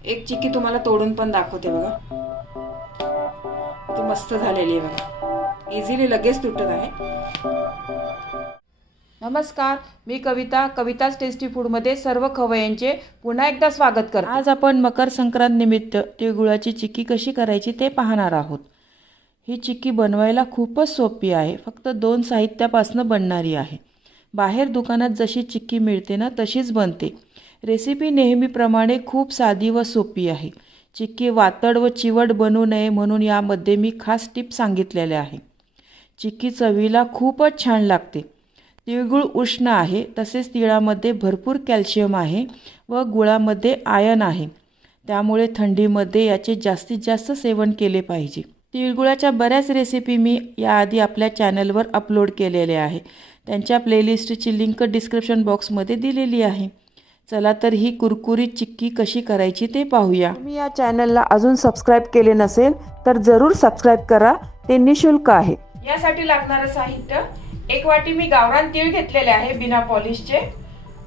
एक चिक्की तुम्हाला तोडून पण दाखवते बघा, ती मस्त झालेली आहे बघा, इझिली लगेच तुटत आहे। नमस्कार, मी कविता, कविताच टेस्टी फूडमध्ये सर्व खवय्यांचे पुन्हा एकदा स्वागत करते। आज आपण मकर संक्रांत निमित्त तिळगुळाची चिक्की कशी करायची ते पाहणार आहोत। ही चिक्की बनवायला खूपच सोपी आहे, फक्त 2 साहित्यापासून बनणारी आहे। बाहेर दुकानात जशी चिक्की मिळते ना तशीच बनते। रेसिपी नेहमीप्रमाणे खूप साधी व सोपी आहे। चिक्की वातड व चिवट बनू नये म्हणून यामध्ये मी खास टिप सांगितलेल्या आहे। चिक्की चवीला खूपच छान लागते। तिळगुळ उष्ण आहे, तसेच तिळामध्ये भरपूर कॅल्शियम आहे व गुळामध्ये आयर्न आहे, त्यामुळे थंडीमध्ये याचे जास्तीत जास्त सेवन केले पाहिजे। तिळगुळाच्या बऱ्याच रेसिपी मी याआधी आपल्या चॅनलवर अपलोड केलेल्या आहे, त्यांच्या प्लेलिस्टची लिंक डिस्क्रिप्शन बॉक्समध्ये दिलेली आहे। चला तर ही कुरकुरीत चिक्की कशी करायची ते पाहूया। तुम्ही या चॅनलला अजून सबस्क्राईब केले नसेल तर जरूर सबस्क्राईब करा, ते निशुल्क आहे। यासाठी लागणारं साहित्य, 1 वाटी मी गावरान तीळ घेतलेले आहे बिना पॉलिशचे,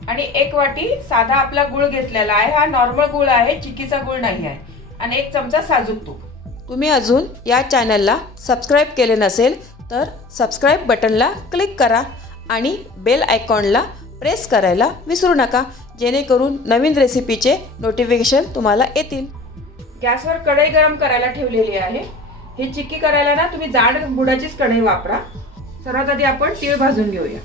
आणि 1 वाटी साधा आपला गुळ घेतलेला आहे। हा नॉर्मल गुळ आहे, चिक्कीचा गुळ नाही आहे, आणि 1 चमचा साजूक तूप। तुम्ही अजून या चॅनलला सबस्क्राईब केले नसेल तर सबस्क्राईब बटनला क्लिक करा आणि बेल आयकॉनला प्रेस करायला विसरू नका, जेणेकरून नवीन रेसिपीचे नोटिफिकेशन तुम्हाला येतील। गॅसवर कढई गरम करायला ठेवलेली आहे। ही चिक्की करायला ना तुम्ही जाड बुडाचीच कढई वापरा। सर्वात आधी आपण तीळ भाजून घेऊया।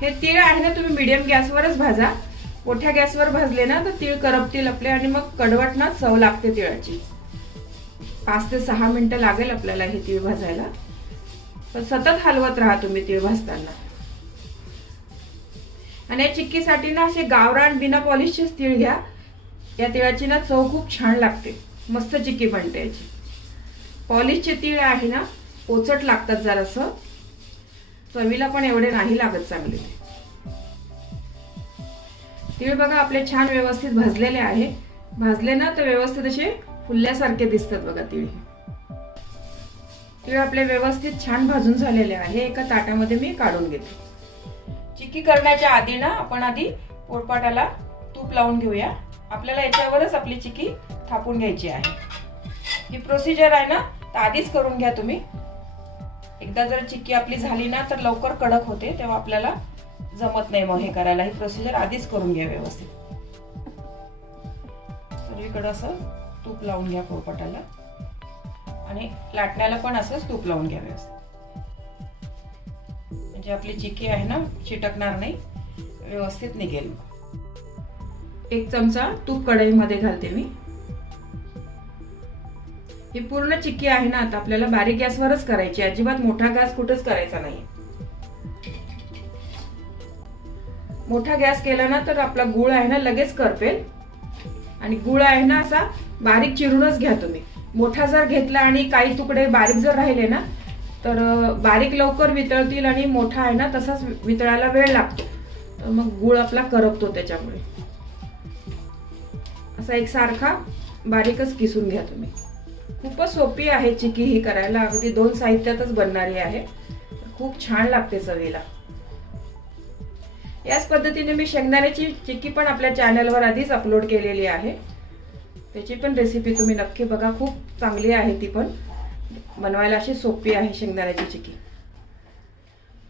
हे तीळ आहे ना तुम्ही मीडियम गॅसवरच भाजा, मोठ्या गॅसवर भाजले ना तर तीळ करपतील आपले आणि मग कडवट ना चव लागते तिळाची। 5 ते 6 मिनिटं लागेल आपल्याला हे तीळ भाजायला, पण सतत हलवत राहा तुम्ही तीळ भाजताना। आणि या चिक्कीसाठी ना असे गावरान बिना पॉलिशचे तीळ घ्या, या तिळाची ना चव खूप छान लागते, मस्त चिक्की बनते याची। पॉलिशचे तीळ आहे ना पोचट लागतात जरासं, चवीला पण एवढे नाही लागत चांगले। तीळ बघा आपले छान व्यवस्थित भाजलेले आहे, भाजले ना तर व्यवस्थित असे फुलल्यासारखे दिसतात बघा तीळ। तीळ आपले व्यवस्थित छान भाजून झालेले आहे, एका ताटामध्ये मी काढून घेते। चिक्की करण्याच्या आधी ना आपण आधी पोळपाटाला तूप लावून घेऊया। आपल्याला याच्यावरच आपली चिक्की थापून घ्यायची आहे। ही प्रोसिजर आहे ना तर आधीच करून घ्या तुम्ही, एकदा जर चिक्की आपली झाली ना तर लवकर कडक होते, तेव्हा आपल्याला जमत नाही मग हे करायला। ही प्रोसिजर आधीच करून घ्या व्यवस्थित। सगळीकडे असं तूप लावून घ्या पोळपाटाला, आणि लाटण्याला पण असंच तूप लावून घ्या व्यवस्थित, म्हणजे आपली चिक्की आहे ना चिटकणार नाही, व्यवस्थित निघेल। 1 चमचा तूप कढईमध्ये घालते मी। ही पूर्ण चिक्की आहे ना आता आपल्याला बारीक गॅसवरच करायची, अजिबात मोठा गॅस कुठेच करायचा नाही। मोठा गॅस केला ना तर आपला गुळ आहे ना लगेच करपेल, आणि गुळ आहे ना असा बारीक चिरूनच घ्या तुम्ही। मोठा जर घेतला आणि काही तुकडे बारीक जर राहिले ना तर बारीक लवकर वितळतील, आणि मोठा आहे ना तसाच वितळायला वेळ लागतो, तर मग गुळ आपला करपतो त्याच्यामुळे। असा एकसारखा बारीकच किसून घ्या तुम्ही। खूपच सोपी आहे चिक्की ही करायला, अगदी 2 साहित्यातच बनणारी आहे, खूप छान लागते चवीला। याच पद्धतीने मी शेंगदाण्याची चिक्की पण आपल्या चॅनलवर आधीच अपलोड केलेली आहे, त्याची पण रेसिपी तुम्ही नक्की बघा, खूप चांगली आहे ती पण, बनवायला अशी सोपी आहे शेंगदाण्याची चिक्की।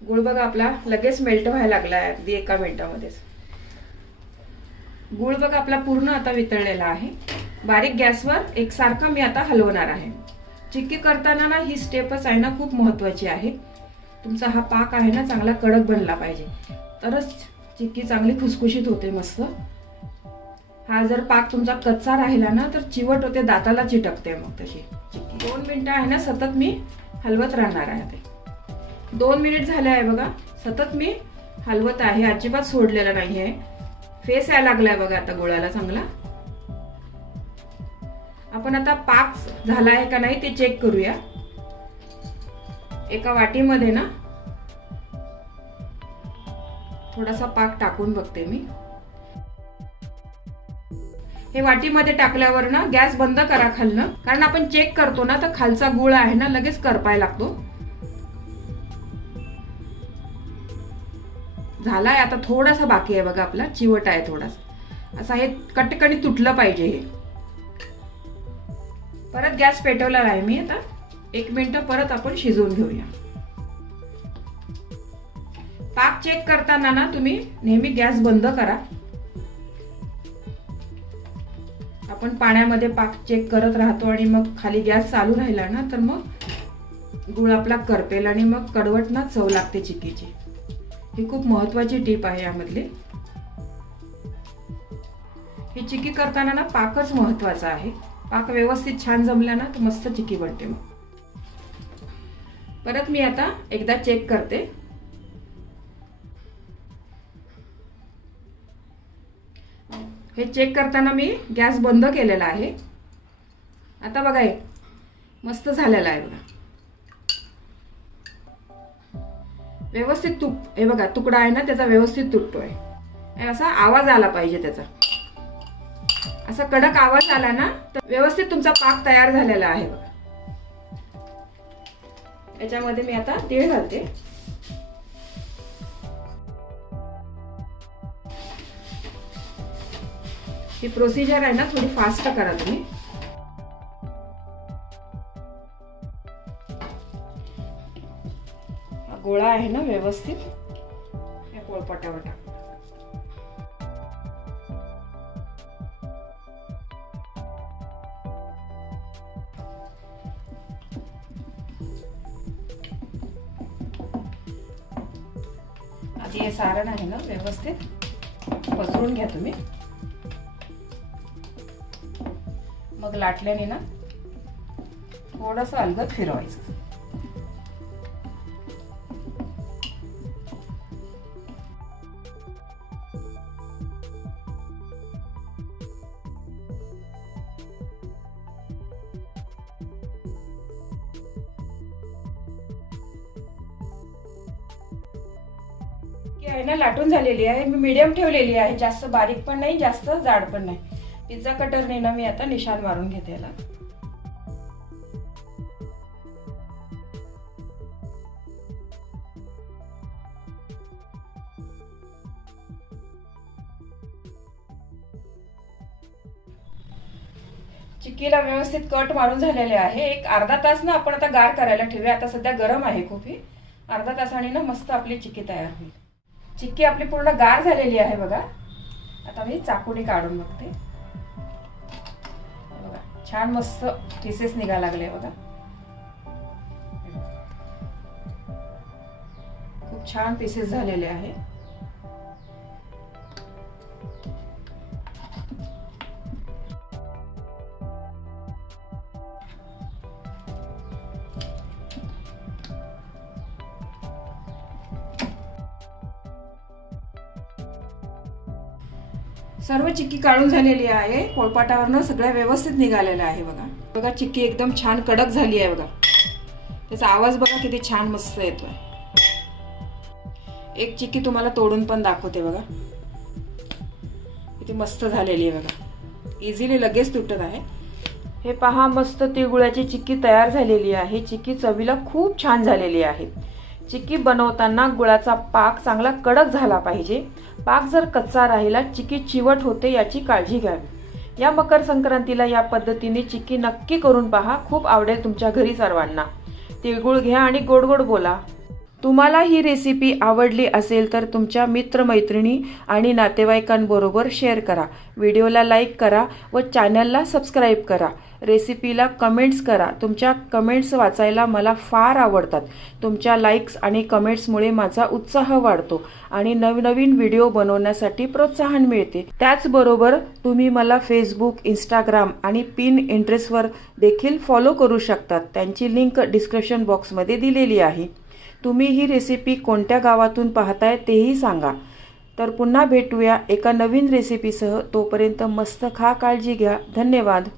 गुळ बघा आपला लगेच मेल्ट व्हायला लागला आहे, अगदी 1 मिनिटामध्येच। गुळ बघा आपला पूर्ण आता वितळलेला आहे। बारीक गॅसवर एकसारखा मी आता हलवणार आहे। चिक्की करताना ना ही स्टेपच आहे ना खूप महत्त्वाची आहे। तुमचा हा पाक आहे ना चांगला कडक बनला पाहिजे, तरच चिक्की चांगली खुसखुशीत होते मस्त। हा जर पाक तुमचा कच्चा राहिला ना तर चिवट होते, दाताला चिटकते मग तशी चिक्की। 2 मिनिटं आहे ना सतत मी हलवत राहणार आहे ते। 2 मिनिट झाले आहे बघा, सतत मी हलवत आहे, अजिबात सोडलेला नाहीये। फेस यायला लागलाय बघा आता गुळाला चांगला। आपण आता पाक झाला आहे का नाही ते चेक करूया। एका वाटीमध्ये ना थोडासा पाक टाकून बघते मी। हे वाटीमध्ये टाकल्यावर ना गॅस बंद करा खालनं, कारण आपण चेक करतो ना तर खालचा गुळ आहे ना लगेच करपायला लागतो। झालाय, आता थोडासा बाकी आहे बघा, आपला चिवट आहे थोडासा, असं हे कटकणी तुटलं पाहिजे हे. परत गॅस पेटवला आहे मी. आता 1 मिनिट परत आपण शिजवून घेऊया. पाक चेक करताना ना तुम्ही नेहमी गॅस बंद करा. आपण पाण्यामध्ये पाक चेक करत राहतो आणि मग खाली गॅस चालू राहिला ना तर मग गुळ आपला करपेल आणि मग कडवट ना चव लागते चिक्कीची. ही खूप महत्वाची टीप आहे यामधली. ही चिक्की करताना ना पाकच महत्वाचा आहे. पाक व्यवस्थित छान जमला ना तर मस्त चिक्की बनते. मग परत मी आता एकदा चेक करते. हे चेक करताना मी गॅस बंद केलेला आहे. आता बघा हे मस्त झालेला आहे बघा, व्यवस्थित हे बघा तुकडा आहे ना त्याचा व्यवस्थित तुटतोय. असा आवाज आला पाहिजे त्याचा, असा कडक आवाज आला ना तर व्यवस्थित तुमचा पाक तयार झालेला आहे बघा. याच्यामध्ये मी आता तीळ घालते. ही प्रोसिजर आहे ना थोडी फास्ट करा तुम्ही. गोळा आहे ना व्यवस्थित या पोळपाटावर टाक. आधी हे सारण आहे ना व्यवस्थित पसरून घ्या तुम्ही. मग लाटल्याने ना थोडंसं अलगद फिरवायचं. आहे ना लाटून झालेली आहे. मी मीडियम ठेवलेली आहे, जास्त बारीक पण नाही जास्त जाड पण नाही. पिझ्झा कटरने ना मी आता निशाण मारून घेते याला. चिक्कीला व्यवस्थित कट मारून झालेले आहे. एक अर्धा तास ना आपण आता गार करायला ठेवूया. आता सध्या गरम आहे खूप. ही अर्धा तासाने ना मस्त आपली चिक्की तयार होईल. चिक्की आपली पूर्ण गार झालेली आहे बघा. आता मी चाकूने काढून बघते. बघा छान मस्त पीसेस निघा लागले बघा. खूप छान पीसेस झालेले आहे. सर्व चिक्की काढून झालेली आहे. पोळपाटावरनं सगळ्या व्यवस्थित निघालेल्या आहे बघा. बघा चिक्की एकदम छान कडक झाली आहे बघा. त्याचा आवाज बघा किती छान मस्त येतोय. एक चिक्की तुम्हाला तोडून पण दाखवते बघा. किती मस्त झालेली आहे बघा. इझिली लगेच तुटत आहे. हे पहा मस्त तिळगुळाची चिक्की तयार झालेली आहे. चिक्की चवीला खूप छान झालेली आहे. चिक्की बनवताना गुळाचा पाक चांगला कडक झाला पाहिजे. पाक जर कच्चा राहिला चिक्की चिवट होते याची काळजी घ्यावी. या मकर संक्रांतीला या पद्धतीने चिक्की नक्की करून पहा. खूप आवडेल तुमच्या घरी सर्वांना. तिळगुळ घ्या आणि गोड गोड बोला. तुम्हाला ही रेसिपी आवडली असेल तर तुमच्या मित्रमैत्रिणी आणि नातेवाईकांबरोबर शेअर करा. व्हिडिओला लाईक करा व चॅनलला सबस्क्राईब करा. रेसिपीला कमेंट्स करा. तुमच्या कमेंट्स वाचायला मला फार आवडतात. तुमच्या लाईक्स आणि कमेंट्समुळे माझा उत्साह वाढतो आणि नवनवीन व्हिडिओ बनवण्यासाठी प्रोत्साहन मिळते. त्याचबरोबर तुम्ही मला फेसबुक, इंस्टाग्राम आणि पिनइंटरेस्टवर देखील फॉलो करू शकतात. त्यांची लिंक डिस्क्रिप्शन बॉक्समध्ये दिलेली आहे. तुम्ही ही रेसिपी कोणत्या गावातून पाहताय तेही सांगा. तर पुन्हा भेटूया एका नवीन रेसिपीसह. तोपर्यंत मस्त खा, काळजी घ्या. धन्यवाद.